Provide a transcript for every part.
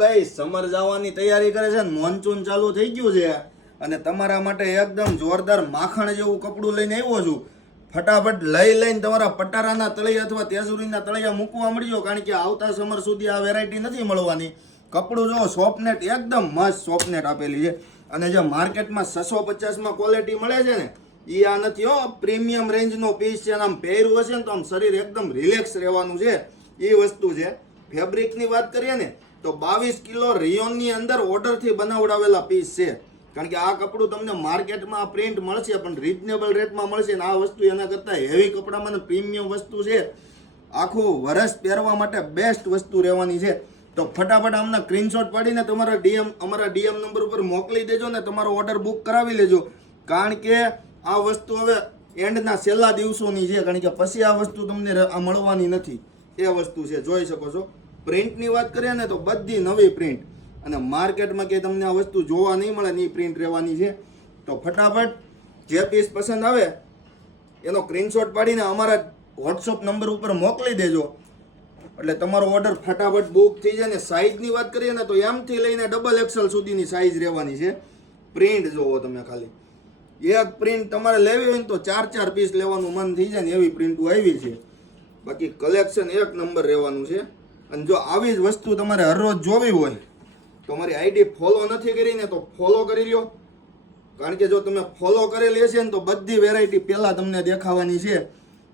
Guys summer જવાની તૈયારી કરે છે ને મોન્સૂન ચાલુ થઈ ગયું છે અને તમારા માટે એકદમ જોરદાર માખણ જેવું કપડું લઈને આવ્યો છું. ફટાફટ લઈને તમારા પટારાના તળિયા અથવા તેજુરીના તળિયા મૂકવા મળ્યો, કારણ કે આવતા સમર સુધી આ વેરાયટી નથી મળવાની. કપડું જો સોફનેટ એકદમ મસ્ત સોફનેટ આપેલી છે અને જે માર્કેટમાં 650માં ક્વોલિટી મળે છે ને એ આ નથી હો. પ્રીમિયમ રેન્જનો પીસ છે. આમ પહેર્યું હશે ને તો આમ શરીર એકદમ રિલેક્સ રહેવાનું છે એ વસ્તુ છે. ફેબ્રિકની વાત કરીએ ને તો 22 કિલો રિયોનની અંદર ઓર્ડરથી બનાવડાવેલા પીસ છે, કારણ કે આ કપડું તમને માર્કેટમાં પ્રિન્ટ મળશે પણ રીઝનેબલ રેટમાં મળશે ને આ વસ્તુ એના કરતાં હેવી કપડામાં પ્રીમિયમ વસ્તુ છે. આખું વરસ પહેરવા માટે બેસ્ટ વસ્તુ રહેવાની છે. તો ફટાફટ આમના સ્ક્રીનશોટ પાડીને અમારા ડીએમ નંબર ઉપર મોકલી દેજો ને તમારો ઓર્ડર બુક કરાવી લેજો, કારણ કે આ વસ્તુ હવે એન્ડના છેલ્લા દિવસોની છે, કારણ કે પછી આ વસ્તુ તમને આ મળવાની નથી. એ વસ્તુ છે, જોઈ શકો છો. પ્રિન્ટની વાત કરીએ ને તો બધી નવી પ્રિન્ટ અને માર્કેટમાં કે તમને આ વસ્તુ જોવા નહીં મળે ને એ પ્રિન્ટ રહેવાની છે. તો ફટાફટ જે પીસ પસંદ આવે એનો સ્ક્રીનશોટ પાડીને અમારા વોટ્સઅપ નંબર ઉપર મોકલી દેજો એટલે તમારો ઓર્ડર ફટાફટ બુક થઈ જાય. ને સાઇઝની વાત કરીએ ને તો એમથી લઈને XXL સુધીની સાઇઝ રહેવાની છે. પ્રિન્ટ જોવો તમે, ખાલી એક પ્રિન્ટ તમારે લેવી હોય ને તો 4 પીસ લેવાનું મન થઈ જાય ને એવી પ્રિન્ટો આવી છે. બાકી કલેક્શન એક નંબર રહેવાનું છે. અને જો આવી જ વસ્તુ તમારે હરરોજ જોવી હોય તો મારી આઈડી ફોલો નથી કરીને તો ફોલો કરી લ્યો, કારણ કે જો તમે ફોલો કરેલી હશે ને તો બધી વેરાયટી પહેલાં તમને દેખાવાની છે.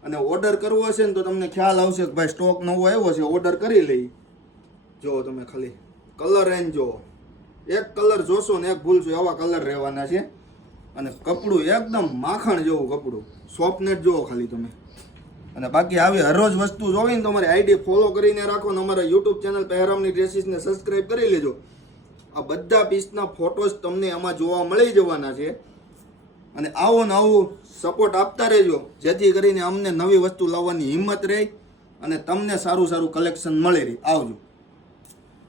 અને ઓર્ડર કરવો હશે ને તો તમને ખ્યાલ આવશે કે ભાઈ સ્ટોક નવો આવ્યો છે, ઓર્ડર કરી લઈ. જો તમે ખાલી કલર રેન્જ જુઓ, એક કલર જોશો ને એક ભૂલશો એવા કલર રહેવાના છે. અને કપડું એકદમ માખણ જેવું કપડું, સોફનેટ જુઓ ખાલી તમે. અને બાકી આવી હરરોજ વસ્તુ જોઈને તો અમારી આઈડી ફોલો કરીને રાખો ને અમારા યુટ્યુબ ચેનલ પહેરામની ડ્રેસીસને સબસ્ક્રાઈબ કરી લેજો. આ બધા પીસના ફોટોસ તમને આમાં જોવા મળી જવાના છે. અને આવું ને આવું સપોર્ટ આપતા રહેજો, જેથી કરીને અમને નવી વસ્તુ લાવવાની હિંમત રહે અને તમને સારું કલેક્શન મળી રહે. આવજો.